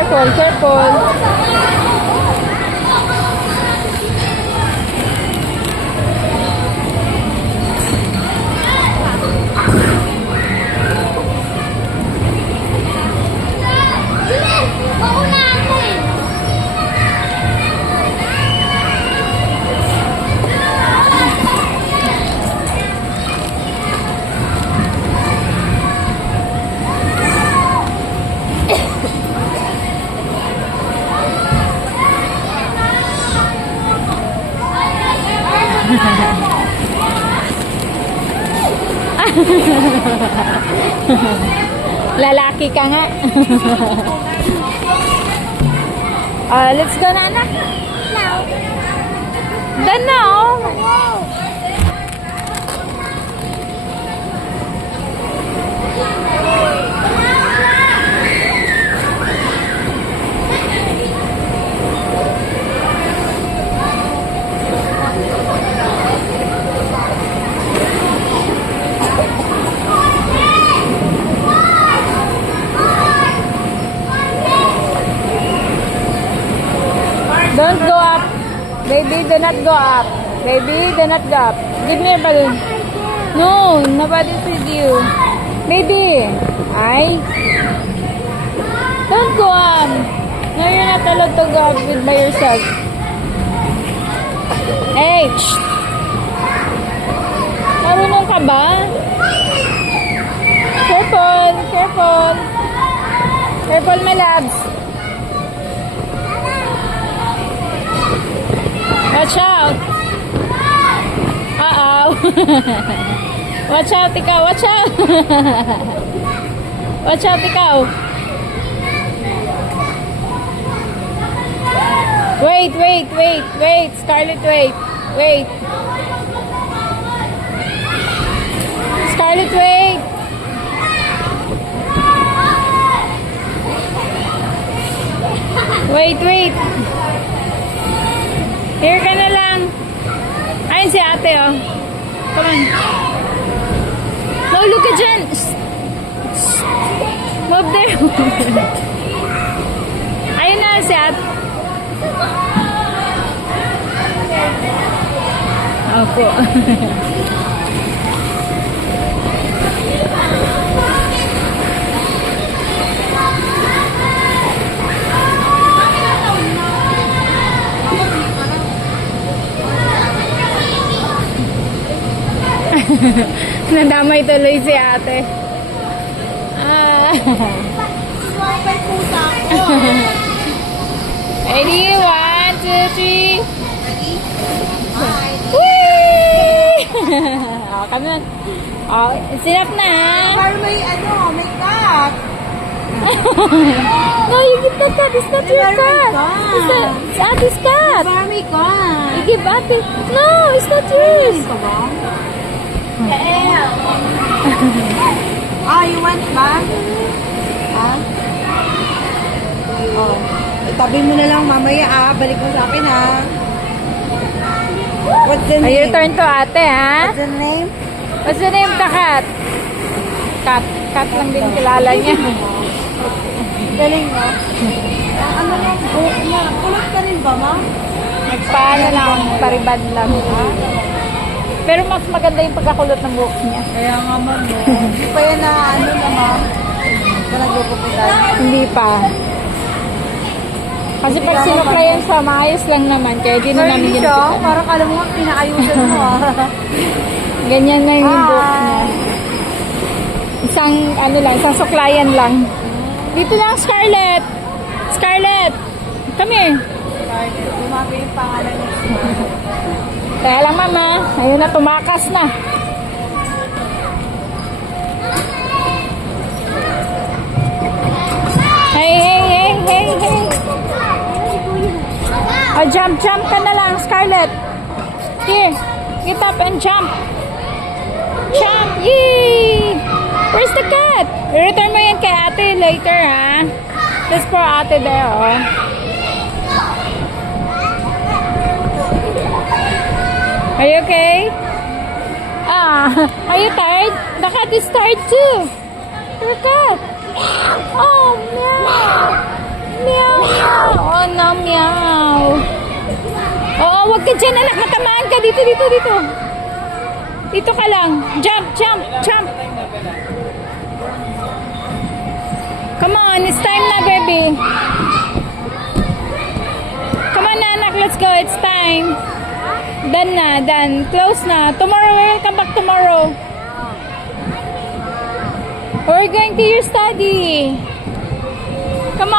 Careful, careful. Lalaki ka nga. Let's go na, anak. Done na, oh. Don't go up. Baby, do not go up. Baby, do not go up. Give me a balloon. No, nobody's with you. Baby. Ay. Don't go up. No, you're not allowed to go up with by yourself. Hey, shh. Marunong ka ba? Careful, careful. Careful, my loves. Watch out! Uh-oh! Watch out, ikaw! Watch out! Watch out, ikaw! Wait, wait, wait, wait! Scarlett, wait! Wait! Scarlett, wait! Wait, wait! Here ka na lang. Ayun si ate, oh. Come on. No, look at Jen. Move there. Ayun na si ate. Opo. Nadamay tuloy si ate. Ready? 1, 2, 3. Whee! Oh, kami na. Oh, sinap na. Para may may cat. No, you give the cat. It's not your cat. It's Ate's cat. Para may cat. You give Ate. No, it's not yours. You want ba? Oh. Itabi mo na lang mamaya balik mo sa akin What's the name? Your turn to ate What's the name? What's the name of the cat? Cat lang din kilala niya. Galing mo. Ano lang buhok niya? Kulot ka rin ba, ma? Nagpaano lang, paribad lang. Pero mas maganda yung pagkakulot ng buhok niya. Kaya nga, ma'am. Hindi pa yan na ma'am? Na nagpupupitan? Hindi pa. Kasi pag sinuklayan siya, maayos lang naman. Kaya di na namin siya, ginupitan. parang alam mo, pinaayusan mo Ganyan na yung buhok niya. Isang, isang suklayan lang. Dito lang, Scarlett! Scarlett! Come here! Lumabi yung pangalan niya. Kaya lang, mama. Ayun na, tumakas na. Hey, hey, hey, hey, hey. Oh, jump ka na lang, Scarlett. Here, get up and jump. Jump, yee! Where's the cat? I-return mo yan kay ate later, ha? Just for ate there, oh. Are you okay? Are you tired? The cat is tired too. Your cat. Oh, meow. Meow. Meow, meow. Oo, wag ka dyan, anak. Matamaan ka. Dito, dito, dito. Dito ka lang. Jump, jump, jump. Come on, it's time na, baby. Come on na, anak. Let's go. It's time. Done na, done. Close na. Tomorrow, we will come back tomorrow. We're going to your study. Come on.